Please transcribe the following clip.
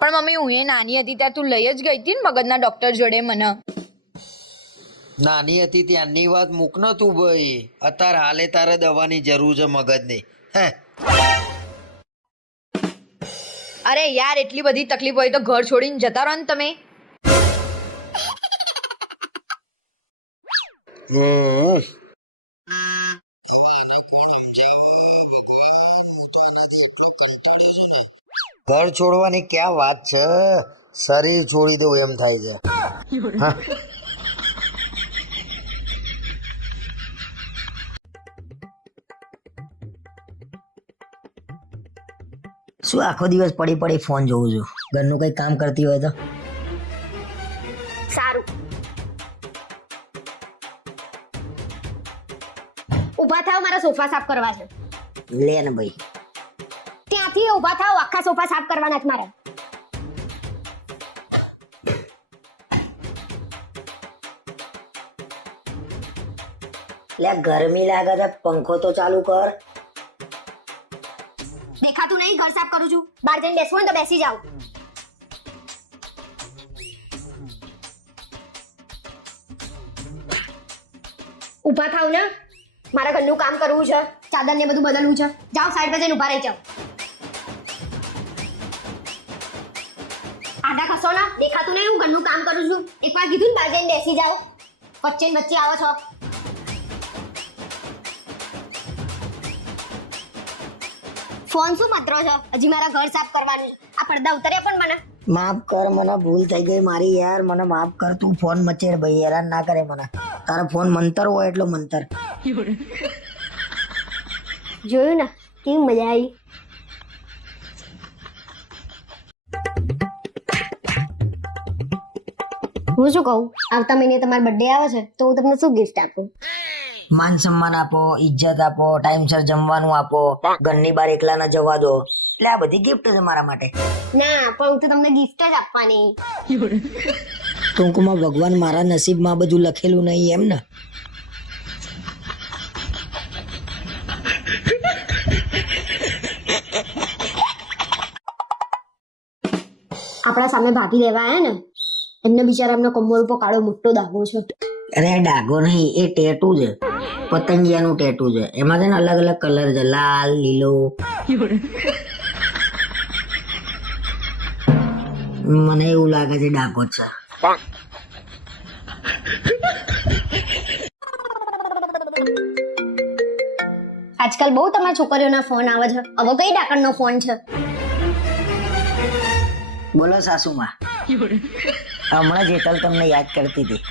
પણ મમ્મી હું એ નાની હતી ત્યાં તું લઈ જ ગઈ હતી ને મગજના ડોક્ટર જોડે મને. નાની હતી ત્યાંની વાત મૂક ન તું ભાઈ, અત્યારે હાલે તારે દવાની જરૂર છે મગજની. હે અરે યાર એટલી બધી તકલીફ હોય તો ઘર છોડીને જતા રહો ને તમે. ઘર છોડવાની ક્યાં વાત છે, શરીર છોડી દઉં એમ થાય છે. હા શું આખો દિવસ પડી પડી ફોન જોઉં છું? ઘરનું કઈ કામ કરતી હોય તો સારું. ઊભા થાવ, મારા સોફા સાફ કરવા છે. લે ને ભાઈ. ત્યાંથી ઊભા થાવ, આખા સોફા સાફ કરવાના છે મારે. લે ગરમી લાગે છે, પંખો તો ચાલુ કર. દેખાતું નહીં ઘર સાફ કરું છું. બહાર જઈને બેસવું હોય તો બેસી જાવ. ઊભા થાવ ને, મારા ઘરનું કામ કરવું છે, ચાદર ને બધું બદલવું છે. જાઓ સાઈડ પર જઈને ઊભા રહી જાઓ. આડા ખસો ના, દેખાતું નહીં હું ઘરનું કામ કરું છું. એકવાર કીધું ને બહાર જઈને બેસી જાઓ, વચ્ચે ને વચ્ચે આવો છો. ફોન શું મતરો છો? હજી મારા ઘર સાફ કરવાનું. આ પડદા ઉતર્યા પણ મને. માફ કર, મને ભૂલ થઈ ગઈ મારી યાર, મને માફ કર. તું ફોન મચેડ ભાઈ, હેરાન ના કરે મને. તારો ફોન મંતર હોય એટલો મંતર. જોયું ને કેવી મજા આવી. હું શું કહું, આવતા મહિને તમારો બર્થડે આવે છે તો હું તમને શું ગિફ્ટ આપું? માન સન્માન આપો, ઇજ્જત આપો, ટાઈમસર જમવાનું આપો, ઘરની બહાર એકલા ના જવા દો. એટલે આ બધી ગિફ્ટ છે મારા માટે. ના, પણ હું તો તમને ગિફ્ટ જ આપવાની. ટૂંકમાં ભગવાન મારા નસીબમાં બધું લખેલું નહીં એમ ને. આપણા સામે ભાભી રહેવા આયા ને, એમને બિચારા એમનો કમર ઉપર કાળો મોટો દાગો છે. અરે ડાઘો નહીં, એ ટેટુ છે. પતંગિયાનું ટેટુ છે. એમાં છે ને અલગ અલગ કલર છે, લાલ, લીલો. મને એવું લાગે છે ડાઘો જ છે. આજકાલ બહુ તમારા છોકરીઓના ફોન આવે છે. હવે કઈ ડાકણનો ફોન છે? બોલો સાસુમાં. હમણાં જેતલ તમને યાદ કરતી હતી.